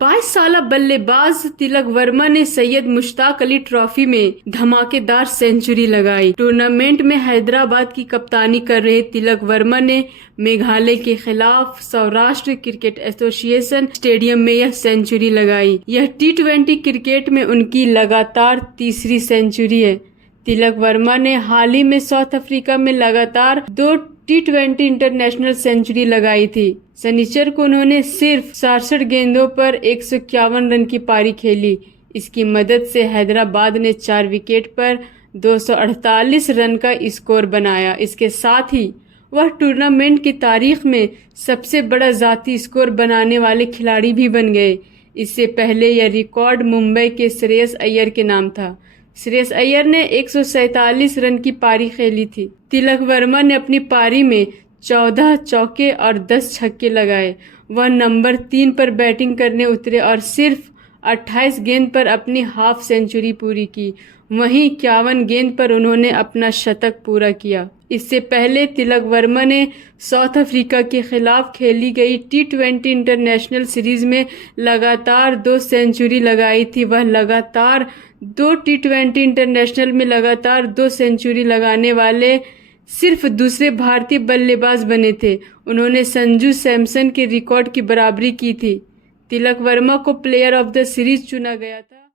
22 साला बल्लेबाज तिलक वर्मा ने सैयद मुश्ताक अली ट्रॉफी में धमाकेदार सेंचुरी लगाई। टूर्नामेंट में हैदराबाद की कप्तानी कर रहे तिलक वर्मा ने मेघालय के खिलाफ सौराष्ट्र क्रिकेट एसोसिएशन स्टेडियम में यह सेंचुरी लगाई। यह T20 क्रिकेट में उनकी लगातार तीसरी सेंचुरी है। तिलक वर्मा ने हाल ही में साउथ अफ्रीका में लगातार 2 T20 इंटरनेशनल सेंचुरी लगाई थी। शनिचर को उन्होंने सिर्फ 67 गेंदों पर 151 रन की पारी खेली। इसकी मदद से हैदराबाद ने 4 विकेट पर 248 रन का स्कोर बनाया। इसके साथ ही वह टूर्नामेंट की तारीख में सबसे बड़ा जाती स्कोर बनाने वाले खिलाड़ी भी बन गए। इससे पहले यह रिकॉर्ड मुंबई के श्रेयस अय्यर के नाम था। श्रेयस अय्यर ने 147 रन की पारी खेली थी। तिलक वर्मा ने अपनी पारी में 14 चौके और 10 छक्के लगाए। वह नंबर 3 पर बैटिंग करने उतरे और सिर्फ 28 गेंद पर अपनी हाफ सेंचुरी पूरी की। वहीं 51 गेंद पर उन्होंने अपना शतक पूरा किया। इससे pहले तिलक वर्मा ने साउथ अफ्रीका के खिलाफ खेली गई T20 इंटरनेशनल सीरीज में लगातार 2 सेंचुरी लगाई थी। वह लगातार 2 T20 इंटरनेशनल में लगातार 2 सेंचुरी लगाने वाले सिर्फ दूसरे भारतीय बल्लेबाज बने थे। उन्होंने संजू सैमसन के रिकॉर्ड की बराबरी की थी। तिलक वर्मा को प्लेयर ऑफ द सीरीज चुना गया था।